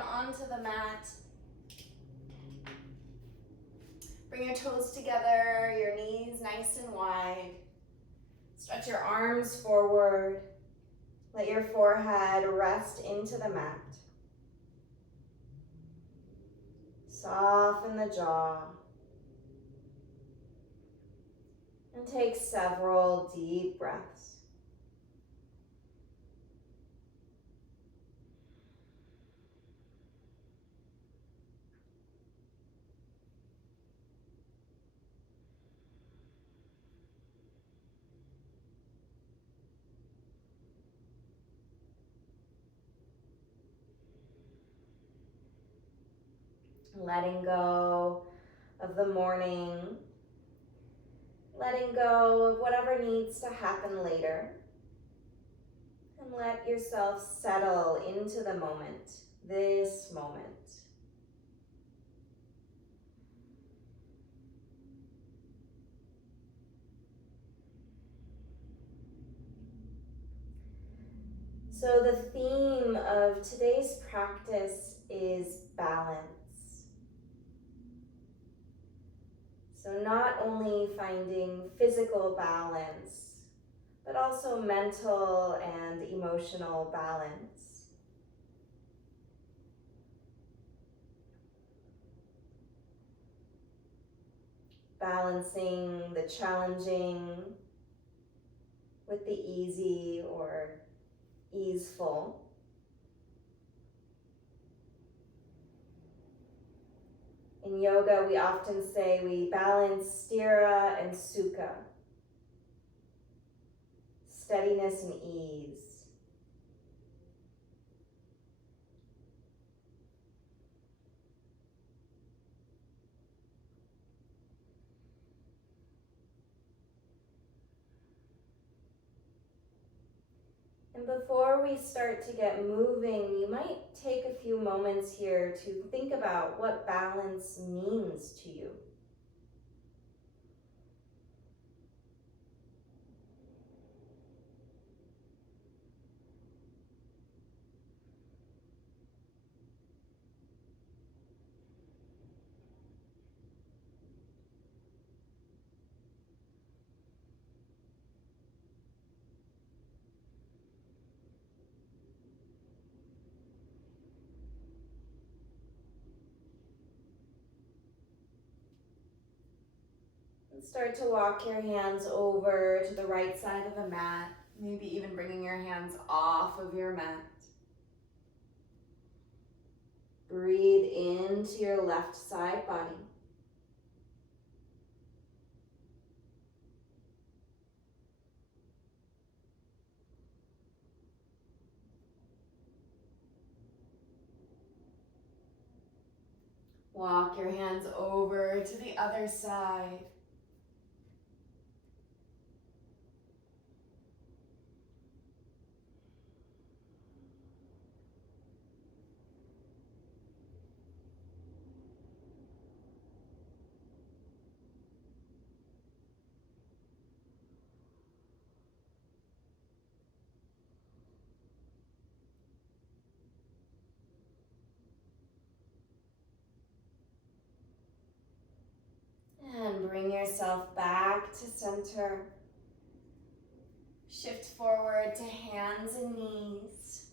down onto the mat. Bring your toes together, your knees nice and wide. Stretch your arms forward. Let your forehead rest into the mat. Soften the jaw. And take several deep breaths. Letting go of the morning. Letting go of whatever needs to happen later. And let yourself settle into the moment, this moment. So the theme of today's practice is balance. So not only finding physical balance, but also mental and emotional balance. Balancing the challenging with the easy or easeful. In yoga, we often say we balance sthira and sukha, steadiness and ease. And before we start to get moving, you might take a few moments here to think about what balance means to you. And start to walk your hands over to the right side of the mat, maybe even bringing your hands off of your mat. Breathe into your left side body. Walk your hands over to the other side. And bring yourself back to center. Shift forward to hands and knees.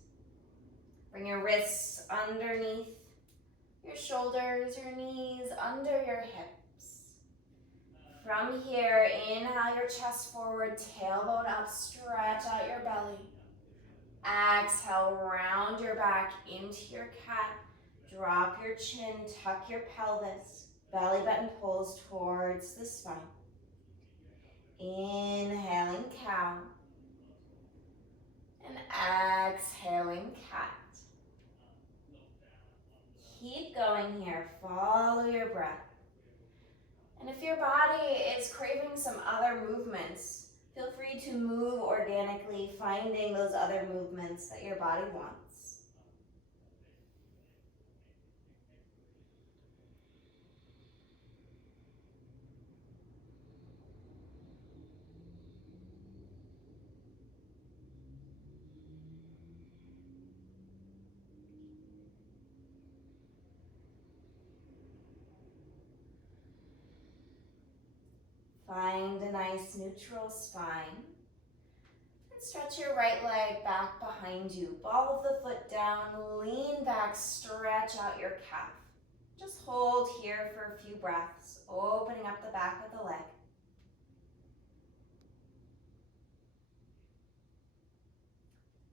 Bring your wrists underneath your shoulders, your knees under your hips. From here, inhale your chest forward, tailbone up, stretch out your belly. Exhale, round your back into your cat. Drop your chin, tuck your pelvis. Belly button pulls towards the spine. Inhaling cow. And exhaling cat. Keep going here. Follow your breath. And if your body is craving some other movements, feel free to move organically, finding those other movements that your body wants. Find a nice neutral spine. And stretch your right leg back behind you. Ball of the foot down, lean back, stretch out your calf. Just hold here for a few breaths, opening up the back of the leg.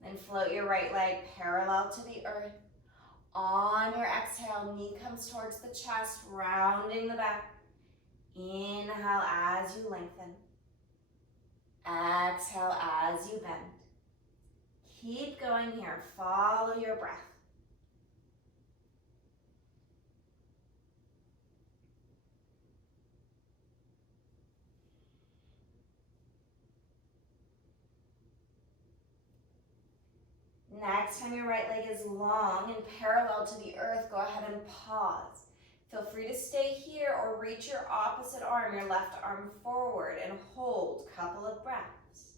Then float your right leg parallel to the earth. On your exhale, knee comes towards the chest, rounding the back. Inhale as you lengthen. Exhale as you bend. Keep going here. Follow your breath. Next time your right leg is long and parallel to the earth, go ahead and pause. Feel free to stay here or reach your opposite arm, your left arm forward, and hold a couple of breaths.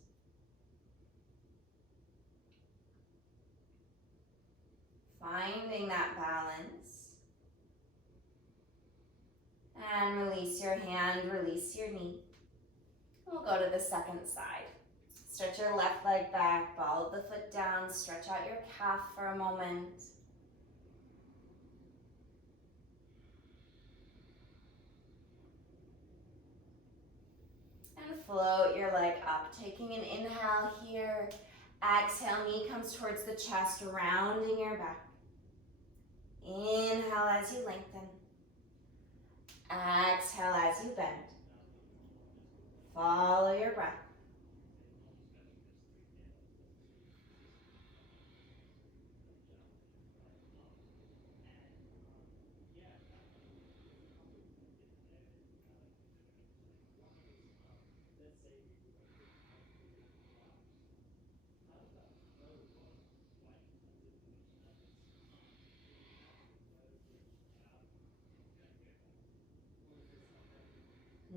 Finding that balance. And release your hand, release your knee. We'll go to the second side. Stretch your left leg back, ball of the foot down, stretch out your calf for a moment. And float your leg up, taking an inhale here. Exhale, knee comes towards the chest, rounding your back. Inhale as you lengthen. Exhale as you bend. Follow your breath.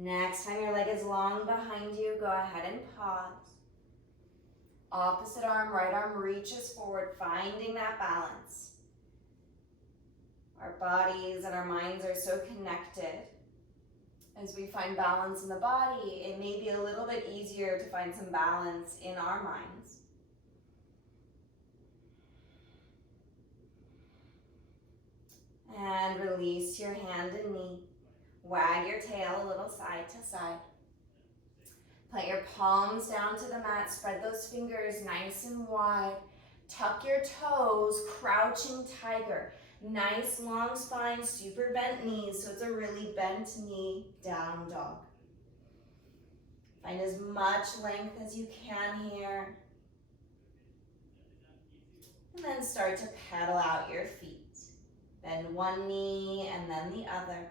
Next time your leg is long behind you, go ahead and pause. Opposite arm, right arm reaches forward, finding that balance. Our bodies and our minds are so connected. As we find balance in the body, it may be a little bit easier to find some balance in our minds. And release your hand and knee. Wag your tail a little side to side. Put your palms down to the mat. Spread those fingers nice and wide. Tuck your toes, crouching tiger. Nice long spine, super bent knees, so it's a really bent knee, down dog. Find as much length as you can here. And then start to pedal out your feet. Bend one knee and then the other.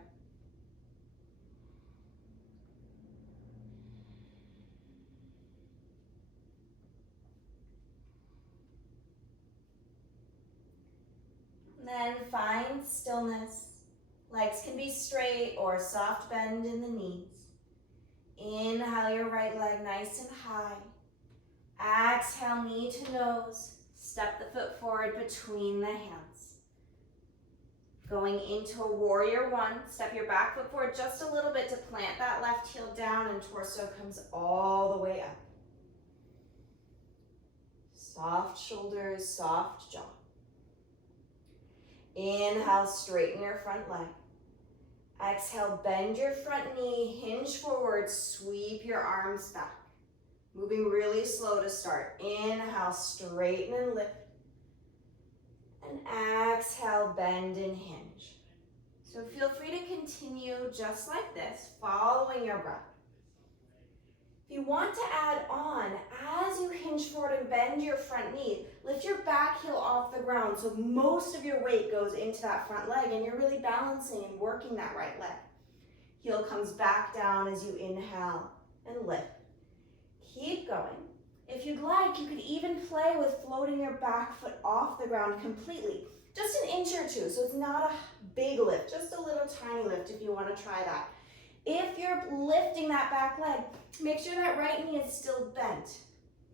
Then find stillness. Legs can be straight or soft bend in the knees. Inhale your right leg nice and high. Exhale, knee to nose. Step the foot forward between the hands. Going into a warrior one. Step your back foot forward just a little bit to plant that left heel down and torso comes all the way up. Soft shoulders, soft jaw. Inhale, straighten your front leg. Exhale, bend your front knee, hinge forward, sweep your arms back. Moving really slow to start. Inhale, straighten and lift. And exhale, bend and hinge. So feel free to continue just like this, following your breath. If you want to add on, as you hinge forward and bend your front knee, lift your back heel off the ground so most of your weight goes into that front leg and you're really balancing and working that right leg. Heel comes back down as you inhale and lift. Keep going. If you'd like, you could even play with floating your back foot off the ground completely. Just an inch or two, so it's not a big lift, just a little tiny lift if you want to try that. If you're lifting that back leg, make sure that right knee is still bent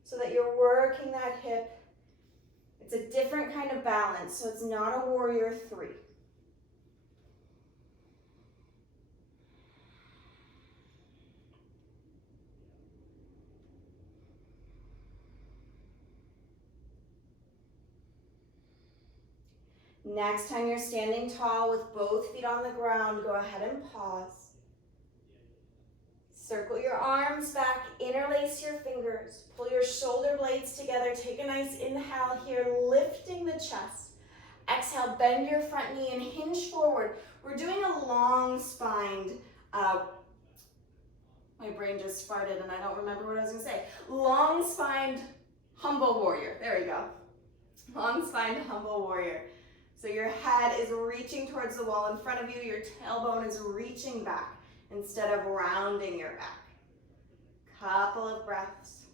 so that you're working that hip. It's a different kind of balance, so it's not a warrior three. Next time you're standing tall with both feet on the ground, go ahead and pause. Circle your arms back, interlace your fingers, pull your shoulder blades together, take a nice inhale here, lifting the chest. Exhale, bend your front knee and hinge forward. We're doing a long spined, my brain just farted and I don't remember what I was gonna say. Long spined humble warrior, there we go. Long spined humble warrior. So your head is reaching towards the wall in front of you, your tailbone is reaching back instead of rounding your back. Couple of breaths.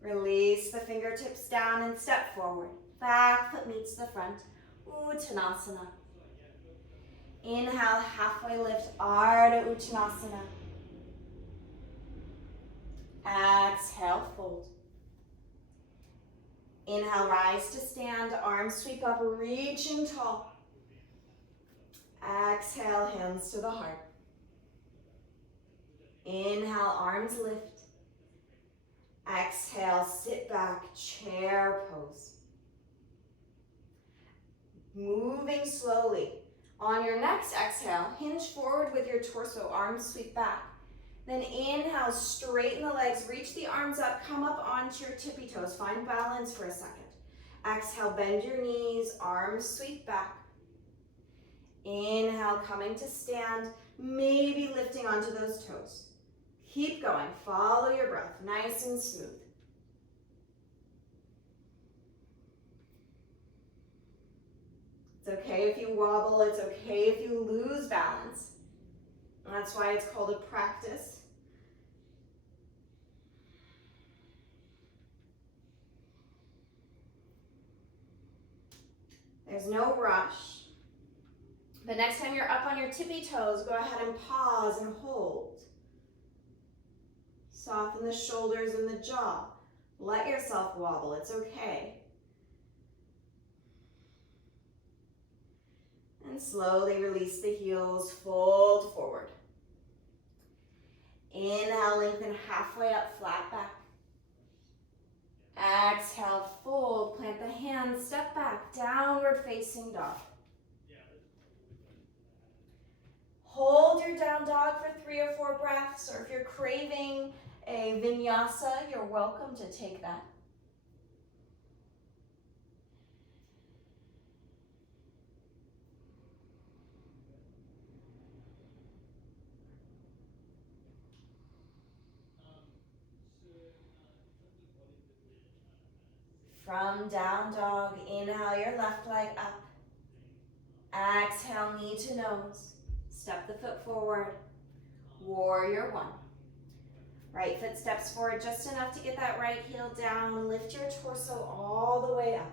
Release the fingertips down and step forward. Back foot meets the front. Uttanasana. Inhale, halfway lift, Ardha Uttanasana. Exhale, fold. Inhale, rise to stand, arms sweep up, reaching tall. Exhale, hands to the heart. Inhale, arms lift. Exhale, sit back, chair pose. Moving slowly. On your next exhale, hinge forward with your torso, arms sweep back. Then inhale, straighten the legs, reach the arms up, come up onto your tippy toes. Find balance for a second. Exhale, bend your knees, arms sweep back. Inhale, coming to stand, maybe lifting onto those toes. Keep going, follow your breath, nice and smooth. It's okay if you wobble, it's okay if you lose balance. And that's why it's called a practice. There's no rush. But next time you're up on your tippy toes, go ahead and pause and hold. Soften the shoulders and the jaw. Let yourself wobble, it's okay. And slowly release the heels, fold forward. Inhale, lengthen halfway up, flat back. Exhale, fold, plant the hands, step back, downward facing dog. Hold your down dog for 3 or 4 breaths, or if you're craving a vinyasa, you're welcome to take that. From down dog, inhale your left leg up. Exhale, knee to nose. Step the foot forward. Warrior 1. Right foot steps forward just enough to get that right heel down. Lift your torso all the way up.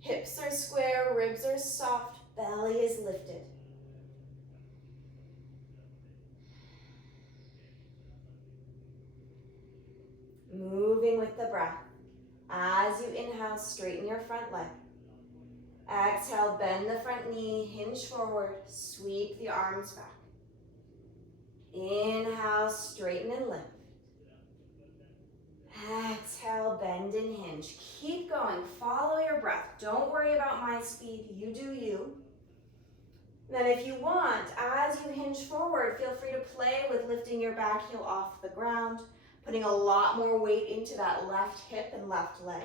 Hips are square, ribs are soft, belly is lifted. Moving with the breath. As you inhale, straighten your front leg. Exhale, bend the front knee, hinge forward, sweep the arms back. Inhale, straighten and lift. Exhale, bend and hinge. Keep going, follow your breath. Don't worry about my speed, you do you. Then if you want, as you hinge forward, feel free to play with lifting your back heel off the ground, putting a lot more weight into that left hip and left leg.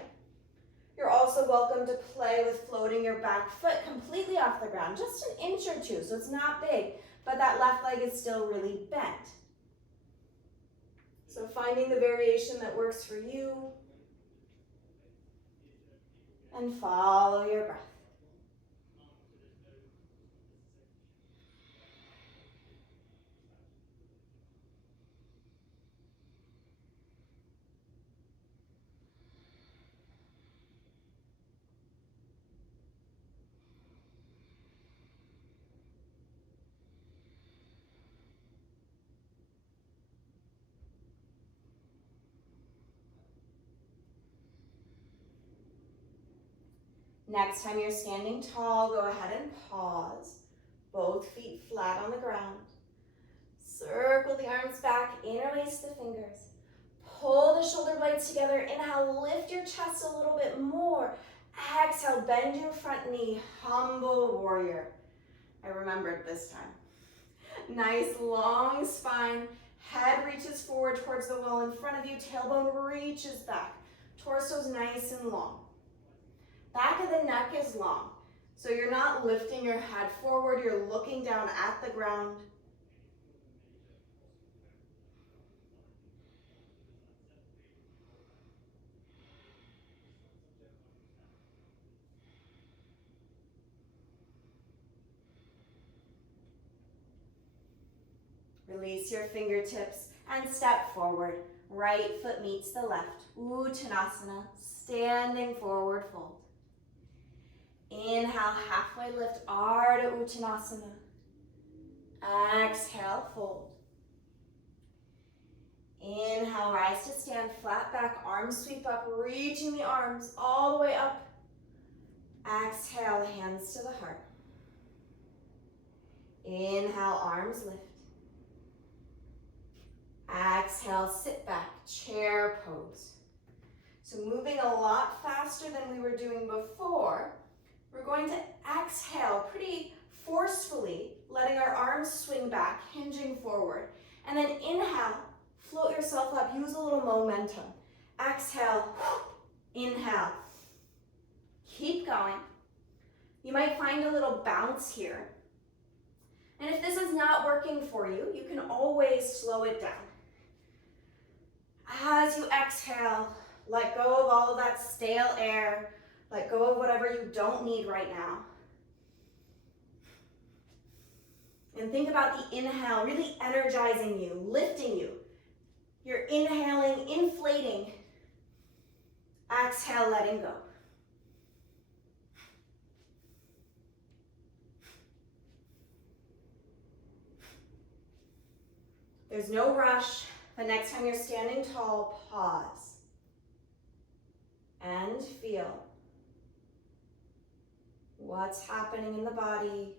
You're also welcome to play with floating your back foot completely off the ground, just an inch or 2, so it's not big, but that left leg is still really bent. So finding the variation that works for you, and follow your breath. Next time you're standing tall, go ahead and pause. Both feet flat on the ground. Circle the arms back, interlace the fingers. Pull the shoulder blades together. Inhale, lift your chest a little bit more. Exhale, bend your front knee, humble warrior. I remembered this time. Nice long spine. Head reaches forward towards the wall in front of you. Tailbone reaches back. Torso's nice and long. Back of the neck is long. So you're not lifting your head forward. You're looking down at the ground. Release your fingertips and step forward. Right foot meets the left. Uttanasana, standing forward fold. Inhale, halfway lift, Ardha Uttanasana. Exhale, fold. Inhale, rise to stand, flat back, arms sweep up, reaching the arms all the way up. Exhale, hands to the heart. Inhale, arms lift. Exhale, sit back, chair pose. So moving a lot faster than we were doing before, we're going to exhale pretty forcefully, letting our arms swing back, hinging forward. And then inhale, float yourself up, use a little momentum. Exhale, inhale. Keep going. You might find a little bounce here. And if this is not working for you, you can always slow it down. As you exhale, let go of all of that stale air. Let go of whatever you don't need right now. And think about the inhale really energizing you, lifting you. You're inhaling, inflating. Exhale, letting go. There's no rush. The next time you're standing tall, pause. And feel what's happening in the body.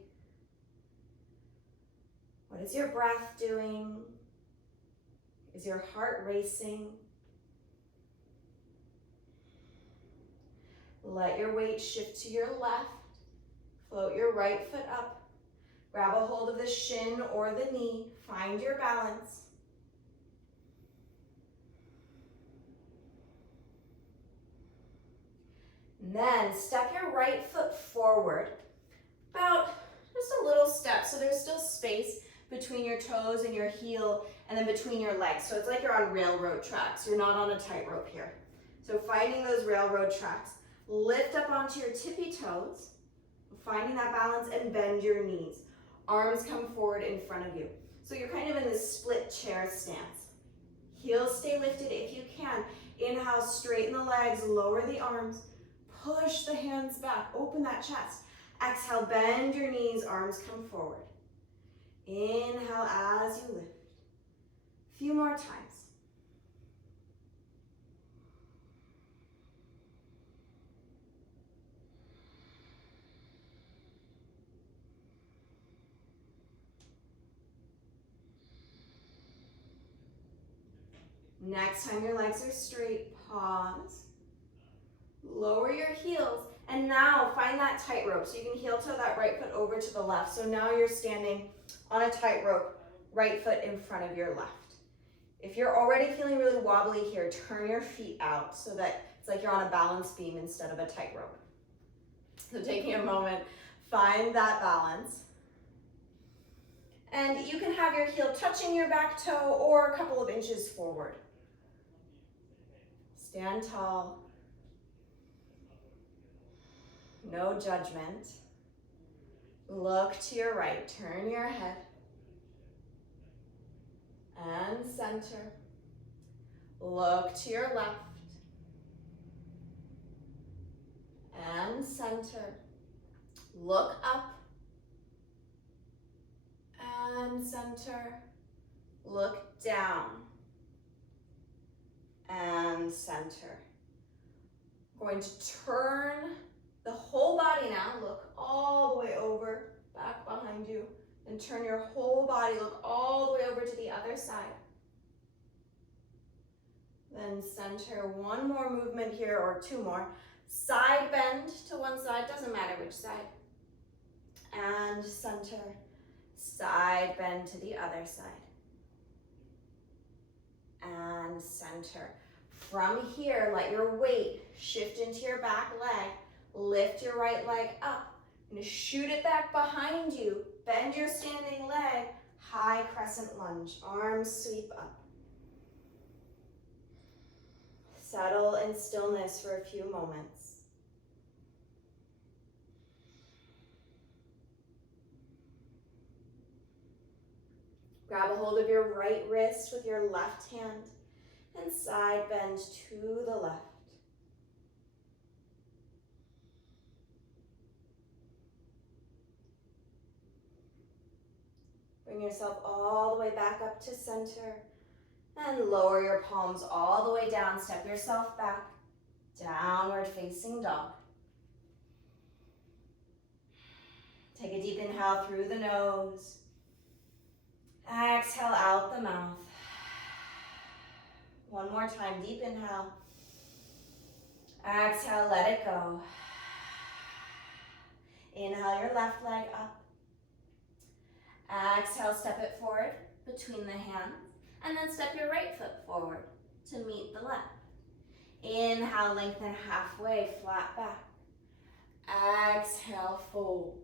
What is your breath doing? Is your heart racing? Let your weight shift to your left. Float your right foot up. Grab a hold of the shin or the knee. Find your balance. And then step your right foot forward, about just a little step. So there's still space between your toes and your heel and then between your legs. So it's like you're on railroad tracks. You're not on a tightrope here. So finding those railroad tracks. Lift up onto your tippy toes, finding that balance, and bend your knees. Arms come forward in front of you. So you're kind of in this split chair stance. Heels stay lifted if you can. Inhale, straighten the legs, lower the arms. Push the hands back, open that chest. Exhale, bend your knees, arms come forward. Inhale as you lift. A few more times. Next time your legs are straight, pause. Lower your heels, and now find that tightrope. So you can heel toe that right foot over to the left. So now you're standing on a tightrope, right foot in front of your left. If you're already feeling really wobbly here, turn your feet out so that it's like you're on a balance beam instead of a tightrope. So taking a moment, find that balance. And you can have your heel touching your back toe or a couple of inches forward. Stand tall. No judgment. Look to your right, turn your head. And center. Look to your left. And center. Look up. And center. Look down. And center. Going to turn the whole body now. Look all the way over back behind you. And turn your whole body, look all the way over to the other side. Then center, one more movement here, or two more. Side bend to one side, doesn't matter which side. And center, side bend to the other side. And center. From here, let your weight shift into your back leg. Lift your right leg up. You're gonna shoot it back behind you. Bend your standing leg. High crescent lunge. Arms sweep up. Settle in stillness for a few moments. Grab a hold of your right wrist with your left hand and side bend to the left. Bring yourself all the way back up to center and lower your palms all the way down. Step yourself back, downward facing dog. Take a deep inhale through the nose. Exhale out the mouth. One more time, deep inhale. Exhale, let it go. Inhale your left leg up. Exhale, step it forward between the hands. And then step your right foot forward to meet the left. Inhale, lengthen halfway, flat back. Exhale, fold.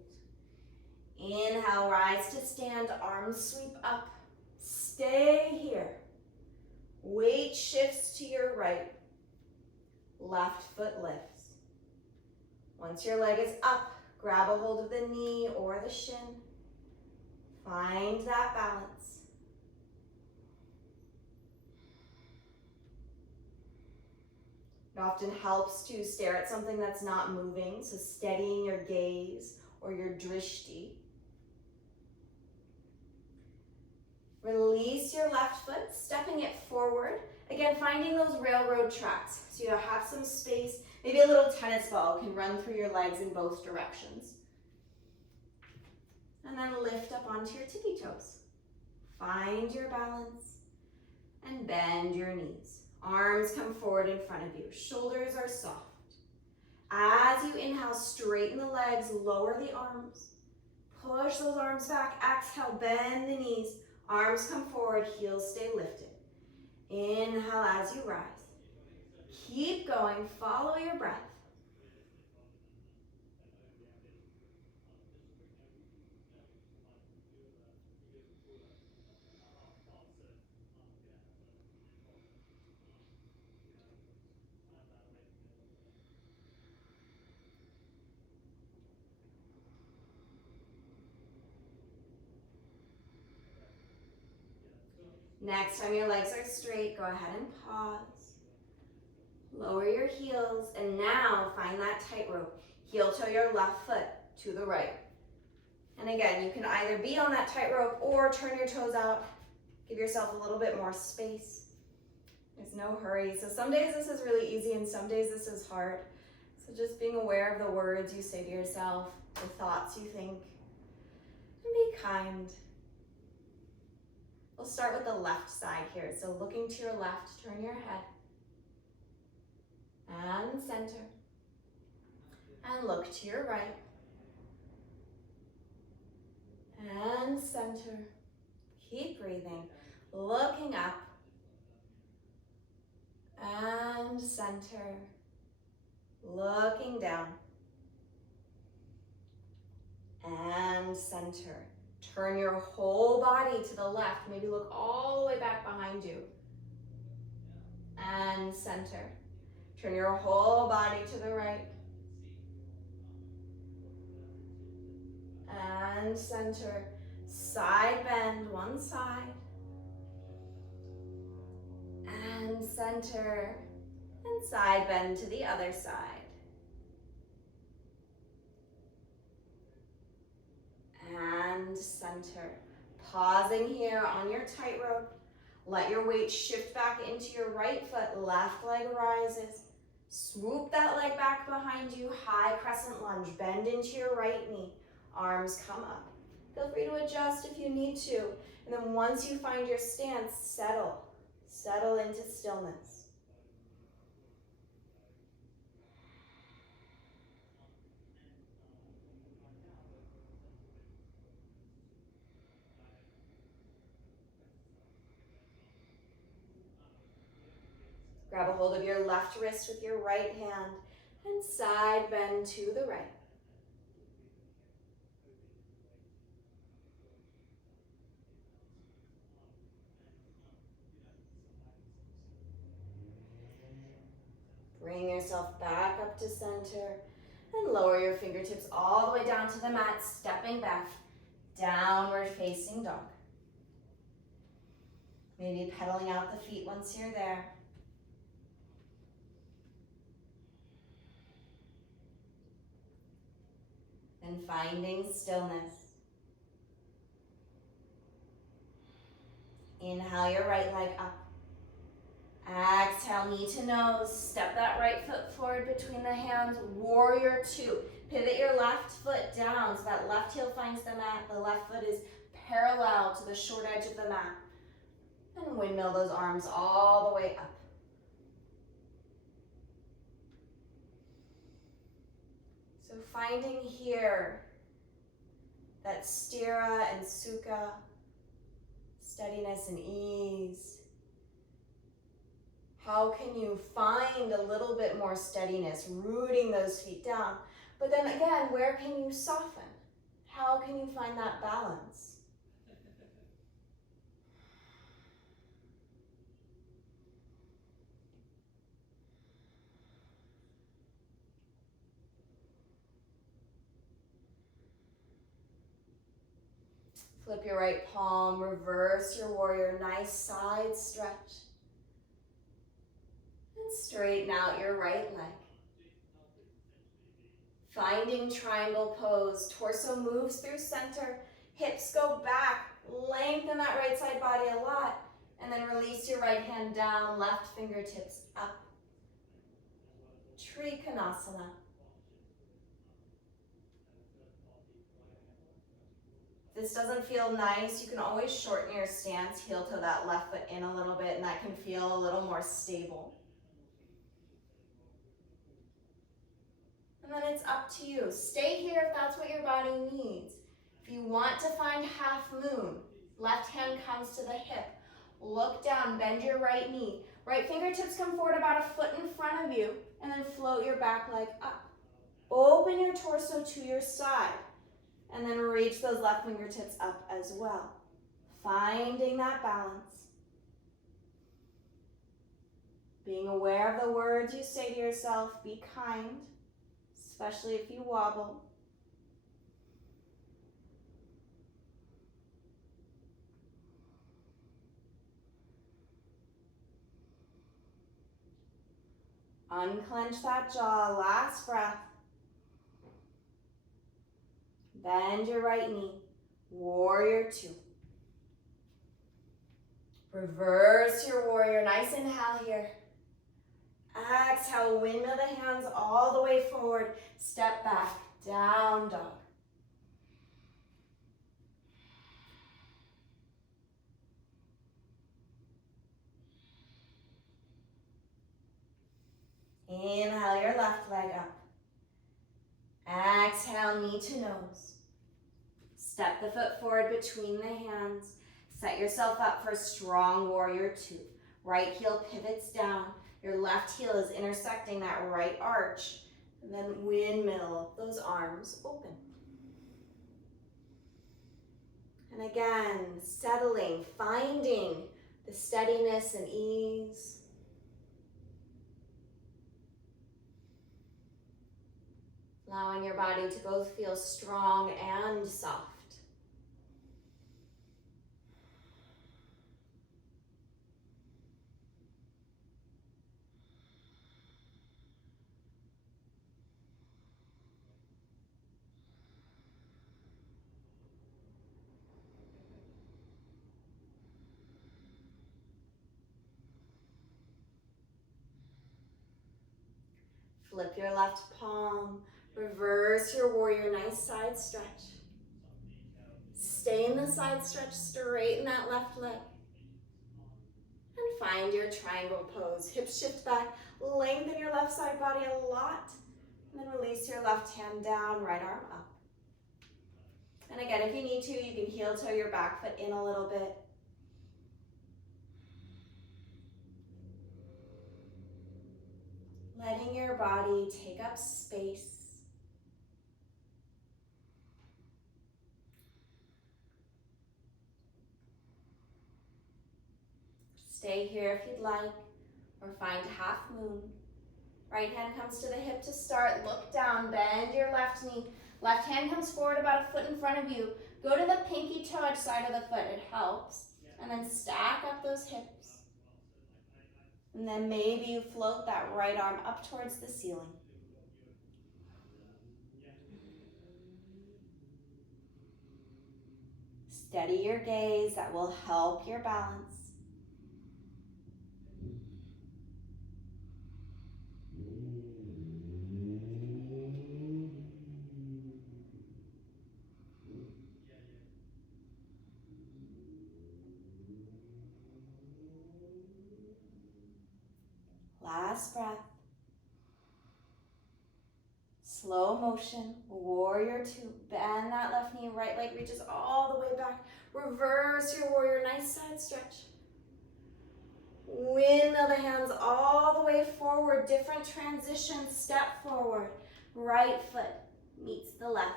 Inhale, rise to stand, arms sweep up. Stay here. Weight shifts to your right. Left foot lifts. Once your leg is up, grab a hold of the knee or the shin. Find that balance. It often helps to stare at something that's not moving, so steadying your gaze or your drishti. Release your left foot, stepping it forward. Again, finding those railroad tracks. So you have some space, maybe a little tennis ball can run through your legs in both directions. And then lift up onto your tippy toes. Find your balance and bend your knees. Arms come forward in front of you. Shoulders are soft. As you inhale, straighten the legs, lower the arms. Push those arms back. Exhale, bend the knees. Arms come forward, heels stay lifted. Inhale as you rise. Keep going, follow your breath. Next time your legs are straight, go ahead and pause. Lower your heels, and now find that tightrope. Heel toe your left foot to the right. And again, you can either be on that tightrope or turn your toes out. Give yourself a little bit more space. There's no hurry. So some days this is really easy and some days this is hard. So just being aware of the words you say to yourself, the thoughts you think, and be kind. We'll start with the left side here. So looking to your left, turn your head. And center. And look to your right. And center. Keep breathing. Looking up. And center. Looking down. And center. Turn your whole body to the left. Maybe look all the way back behind you. And center. Turn your whole body to the right. And center. Side bend, one side. And center. And side bend to the other side. And center. Pausing here on your tightrope. Let your weight shift back into your right foot. Left leg rises. Swoop that leg back behind you. High crescent lunge. Bend into your right knee. Arms come up. Feel free to adjust if you need to. And then once you find your stance, settle. Settle into stillness. Grab a hold of your left wrist with your right hand and side bend to the right. Bring yourself back up to center and lower your fingertips all the way down to the mat, stepping back, downward facing dog. Maybe pedaling out the feet once you're there. And finding stillness. Inhale your right leg up. Exhale, knee to nose. Step that right foot forward between the hands. Warrior two. Pivot your left foot down so that left heel finds the mat. The left foot is parallel to the short edge of the mat. And windmill those arms all the way up. So finding here that sthira and sukha, steadiness and ease. How can you find a little bit more steadiness, rooting those feet down? But then again, where can you soften? How can you find that balance? Flip your right palm, reverse your warrior, nice side stretch. And straighten out your right leg. Finding triangle pose, torso moves through center, hips go back, lengthen that right side body a lot, and then release your right hand down, left fingertips up. Trikonasana. If this doesn't feel nice, you can always shorten your stance, heel toe that left foot in a little bit, and that can feel a little more stable. And then it's up to you. Stay here if that's what your body needs. If you want to find half moon, left hand comes to the hip. Look down, bend your right knee. Right fingertips come forward about a foot in front of you, and then float your back leg up. Open your torso to your side. And then reach those left fingertips up as well. Finding that balance. Being aware of the words you say to yourself. Be kind, especially if you wobble. Unclench that jaw. Last breath. Bend your right knee, warrior two. Reverse your warrior, nice inhale here. Exhale, windmill the hands all the way forward. Step back, down dog. Inhale your left leg up. Exhale, knee to nose. Step the foot forward between the hands. Set yourself up for a strong warrior two. Right heel pivots down. Your left heel is intersecting that right arch. And then windmill those arms open. And again, settling, finding the steadiness and ease. Allowing your body to both feel strong and soft. Flip your left palm, reverse your warrior, nice side stretch. Stay in the side stretch, straighten that left leg. And find your triangle pose. Hips shift back, lengthen your left side body a lot. And then release your left hand down, right arm up. And again, if you need to, you can heel toe your back foot in a little bit. Letting your body take up space. Stay here if you'd like, or find half moon. Right hand comes to the hip to start. Look down, bend your left knee. Left hand comes forward about a foot in front of you. Go to the pinky toe edge side of the foot, it helps. And then stack up those hips. And then maybe you float that right arm up towards the ceiling. Steady your gaze, that will help your balance. Last breath. Slow motion, warrior two. Bend that left knee, right leg reaches all the way back. Reverse your warrior, nice side stretch. Windmill the hands all the way forward. Different transition, step forward. Right foot meets the left.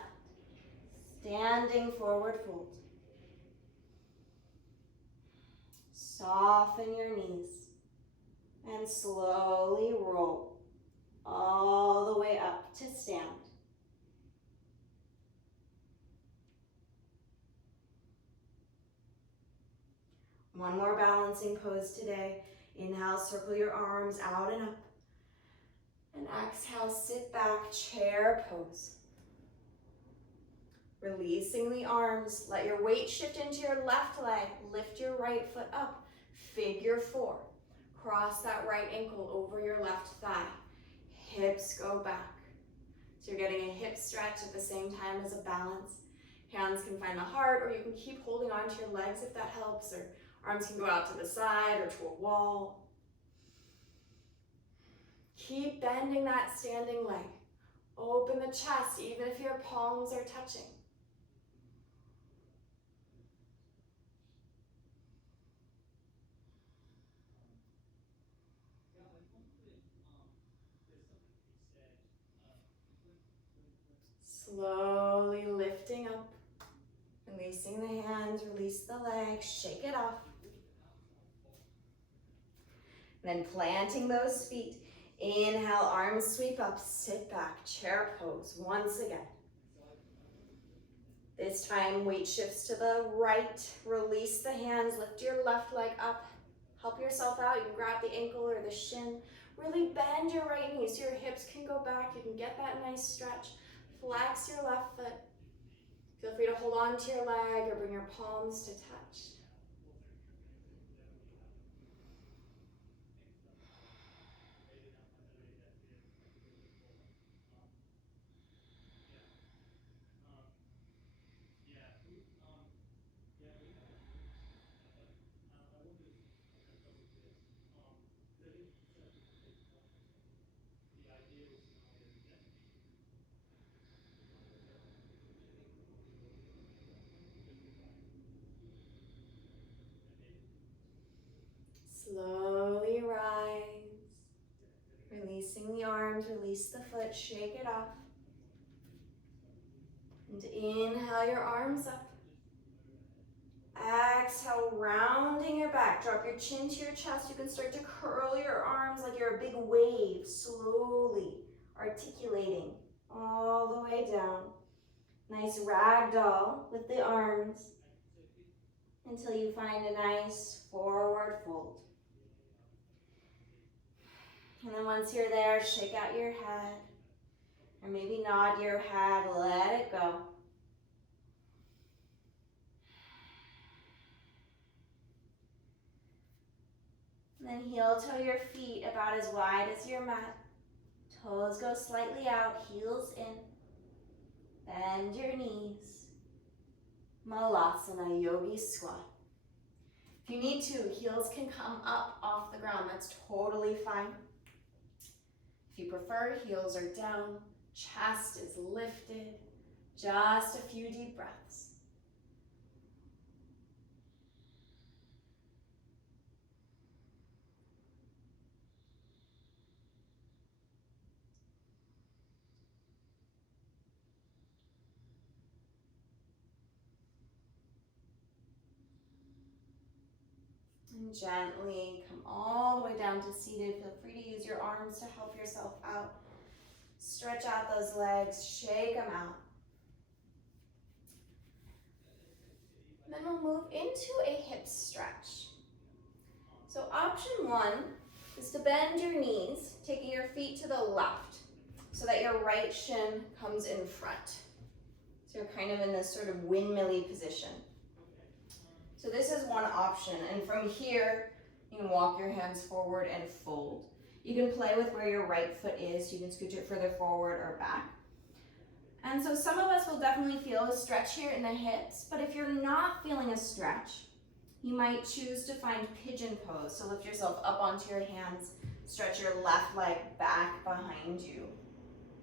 Standing forward fold. Soften your knees and slowly roll all the way up to stand. One more balancing pose today. Inhale, circle your arms out and up. And exhale, sit back, chair pose. Releasing the arms, let your weight shift into your left leg. Lift your right foot up, figure four. Cross that right ankle over your left thigh. Hips go back. So you're getting a hip stretch at the same time as a balance. Hands can find the heart, or you can keep holding on to your legs if that helps, or arms can go out to the side or to a wall. Keep bending that standing leg. Open the chest, even if your palms are touching. Slowly lifting up, releasing the hands, release the legs, shake it off. And then planting those feet. Inhale, arms sweep up, sit back, chair pose once again. This time, weight shifts to the right. Release the hands, lift your left leg up. Help yourself out. You can grab the ankle or the shin. Really bend your right knee so your hips can go back. You can get that nice stretch. Flex your left foot. Feel free to hold on to your leg or bring your palms to touch. Slowly rise, releasing the arms, release the foot, shake it off. And inhale your arms up. Exhale, rounding your back. Drop your chin to your chest. You can start to curl your arms like you're a big wave, slowly articulating all the way down. Nice ragdoll with the arms until you find a nice forward fold. And then once you're there, shake out your head, or maybe nod your head, let it go. And then heel toe your feet about as wide as your mat. Toes go slightly out, heels in. Bend your knees. Malasana Yogi Squat. If you need to, heels can come up off the ground. That's totally fine. If you prefer, heels are down, chest is lifted. Just a few deep breaths. And gently come all the way down to seated. Feel free to use your arms to help yourself out. Stretch out those legs, shake them out. And then we'll move into a hip stretch. So option one is to bend your knees, taking your feet to the left so that your right shin comes in front. So you're kind of in this sort of windmilly position. So this is one option, and from here, you can walk your hands forward and fold. You can play with where your right foot is. You can scooch it further forward or back. And so some of us will definitely feel a stretch here in the hips, but if you're not feeling a stretch, you might choose to find pigeon pose. So lift yourself up onto your hands, stretch your left leg back behind you.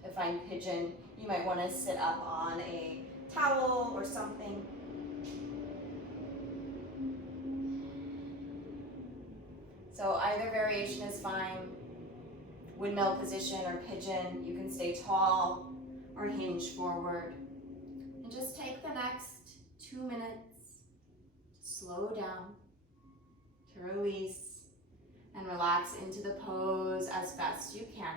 To find pigeon, you might want to sit up on a towel or something. So either variation is fine. Windmill position or pigeon, you can stay tall or hinge forward. And just take the next 2 minutes to slow down, to release, and relax into the pose as best you can.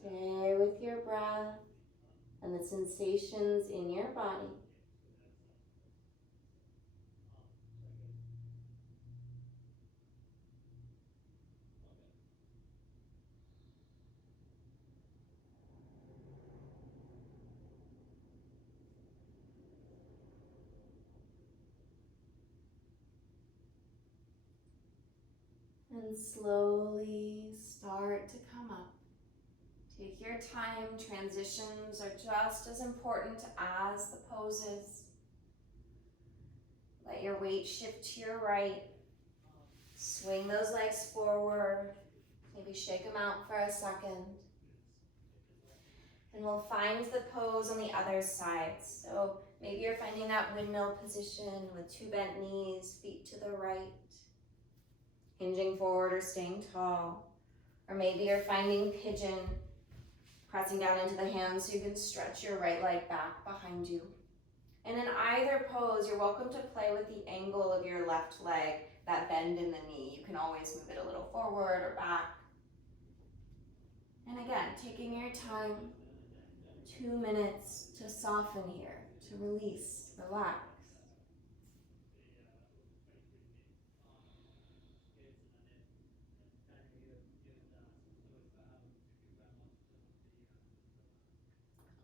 Stay with your breath and the sensations in your body. And slowly start to come up. Take your time. Transitions are just as important as the poses. Let your weight shift to your right. Swing those legs forward. Maybe shake them out for a second. And we'll find the pose on the other side. So maybe you're finding that windmill position with 2 bent knees, feet to the right, hinging forward or staying tall. Or maybe you're finding pigeon, pressing down into the hands so you can stretch your right leg back behind you. And in either pose, you're welcome to play with the angle of your left leg, that bend in the knee. You can always move it a little forward or back. And again, taking your time, 2 minutes to soften here, to release, relax.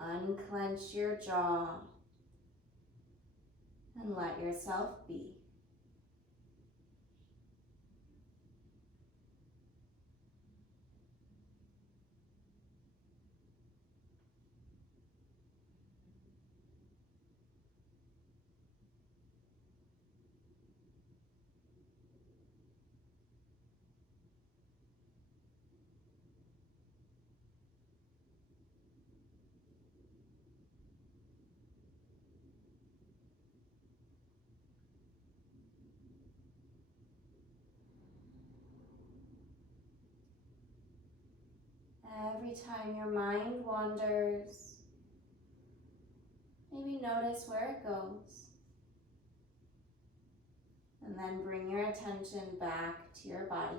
Unclench your jaw and let yourself be. every time your mind wanders, maybe notice where it goes. And then bring your attention back to your body.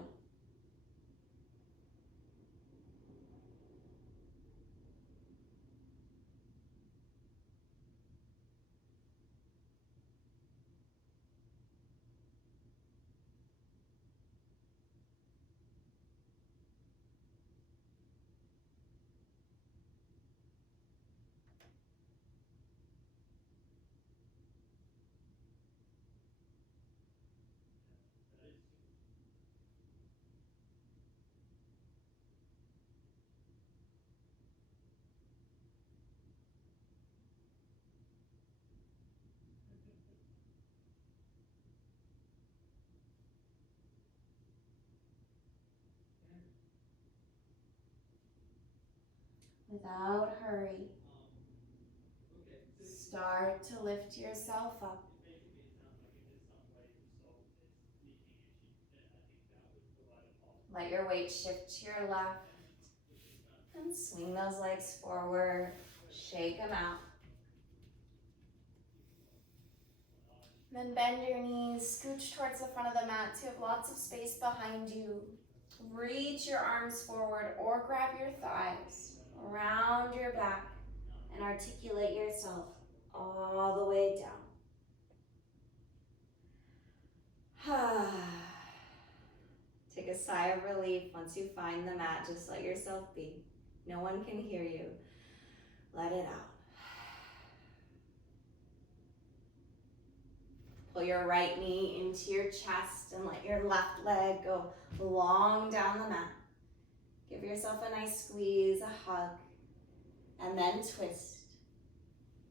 Without hurry, start to lift yourself up. Let your weight shift to your left and swing those legs forward. Shake them out. Then bend your knees, scooch towards the front of the mat so you have lots of space behind you. Reach your arms forward or grab your thighs around your back and articulate yourself all the way down. Take a sigh of relief once you find the mat. Just let yourself be. No one can hear you. Let it out. Pull your right knee into your chest and let your left leg go long down the mat. Give yourself a nice squeeze, a hug, and then twist.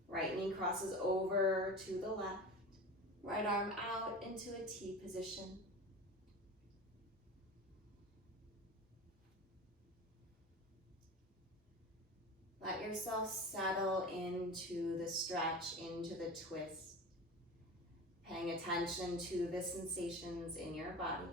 Right knee crosses over to the left. Right arm out into a T position. Let yourself settle into the stretch, into the twist. Paying attention to the sensations in your body.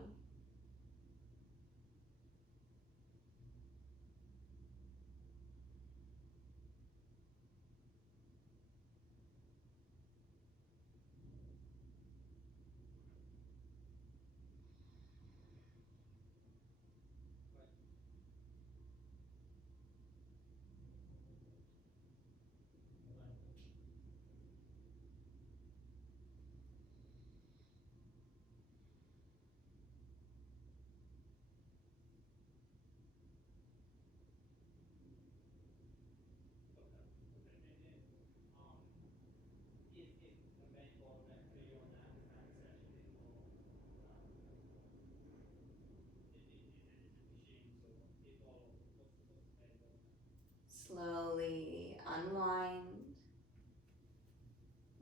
Slowly unwind.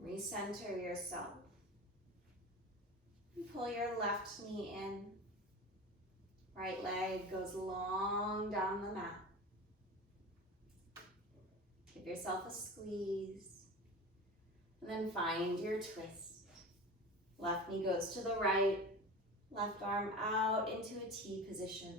Recenter yourself. And pull your left knee in. Right leg goes long down the mat. Give yourself a squeeze. And then find your twist. Left knee goes to the right. Left arm out into a T position.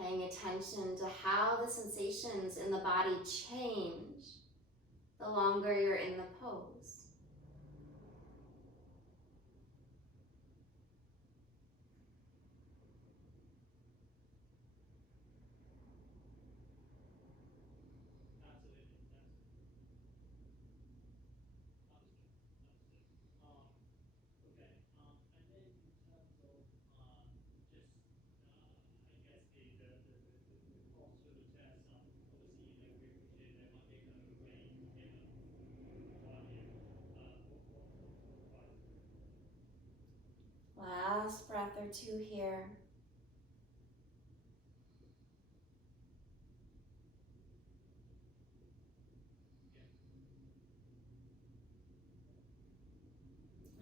Paying attention to how the sensations in the body change the longer you're in the pose. Last breath or two here.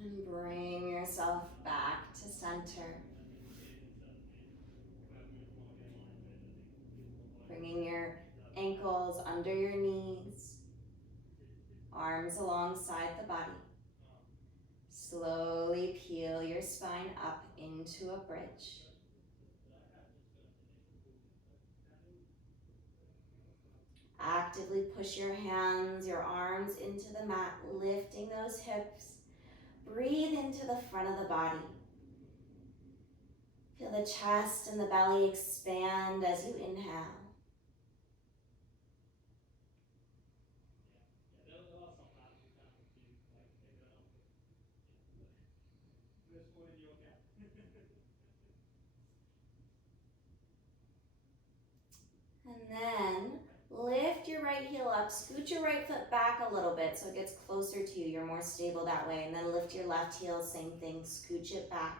And bring yourself back to center. Bringing your ankles under your knees, arms alongside the body. Slowly peel your spine up into a bridge. Actively push your hands, your arms into the mat, lifting those hips. Breathe into the front of the body. Feel the chest and the belly expand as you inhale. And then lift your right heel up, scoot your right foot back a little bit so it gets closer to you. You're more stable that way. And then lift your left heel, same thing, scooch it back.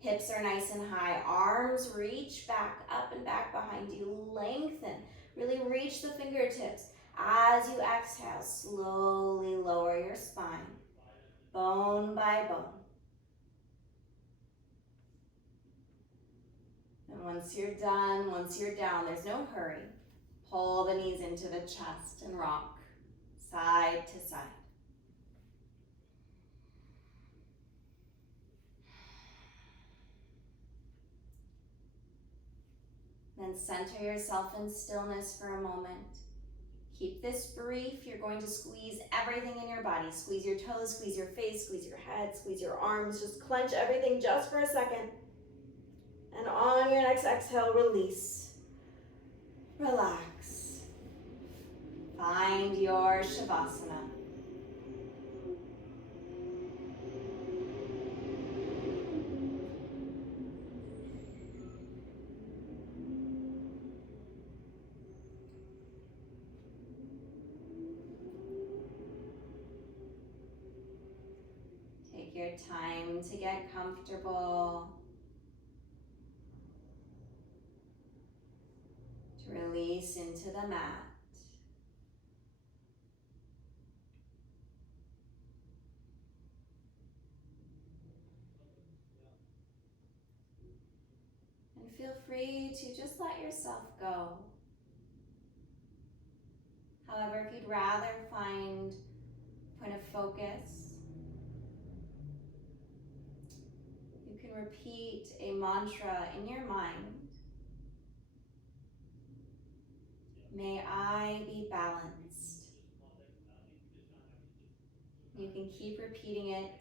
Hips are nice and high. Arms reach back, up and back behind you. Lengthen. Really reach the fingertips. As you exhale, slowly lower your spine, bone by bone. And once you're done, once you're down, there's no hurry. Pull the knees into the chest and rock side to side. Then center yourself in stillness for a moment. Keep this brief. You're going to squeeze everything in your body. Squeeze your toes, squeeze your face, squeeze your head, squeeze your arms. Just clench everything just for a second. And on your next exhale, release. Relax. Find your Shavasana. Take your time to get comfortable. To release into the mat. And feel free to just let yourself go. However, if you'd rather find a point of focus, you can repeat a mantra in your mind. May I be balanced. You can keep repeating it.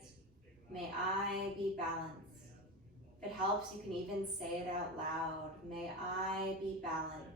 May I be balanced. If it helps, you can even say it out loud. May I be balanced.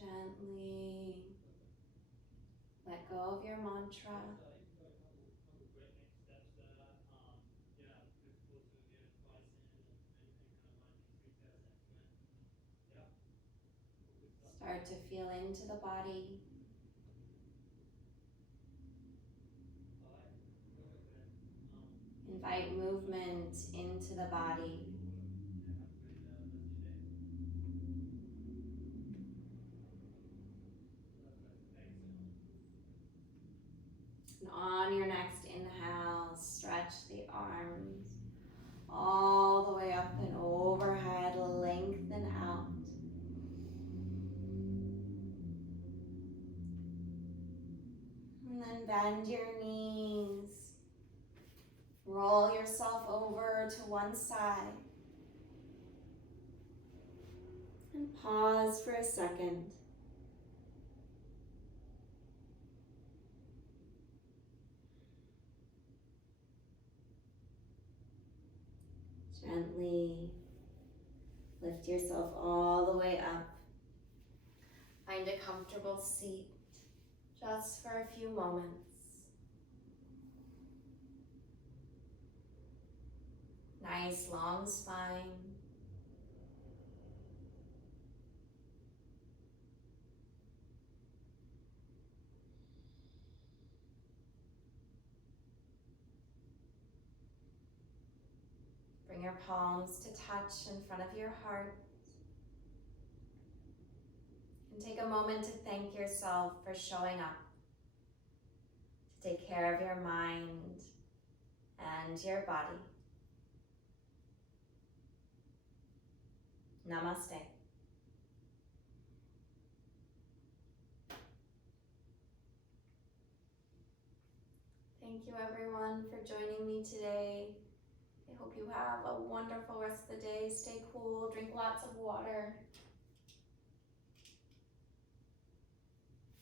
Gently let go of your mantra. Start to feel into the body. Invite movement into the body. And on your next inhale, stretch the arms all the way up and overhead, lengthen out. And then bend your knees. Roll yourself over to one side. And pause for a second. Gently lift yourself all the way up. Find a comfortable seat just for a few moments. Nice long spine. Bring your palms to touch in front of your heart. And take a moment to thank yourself for showing up. To take care of your mind and your body. Namaste. Thank you everyone for joining me today. I hope you have a wonderful rest of the day. Stay cool, drink lots of water.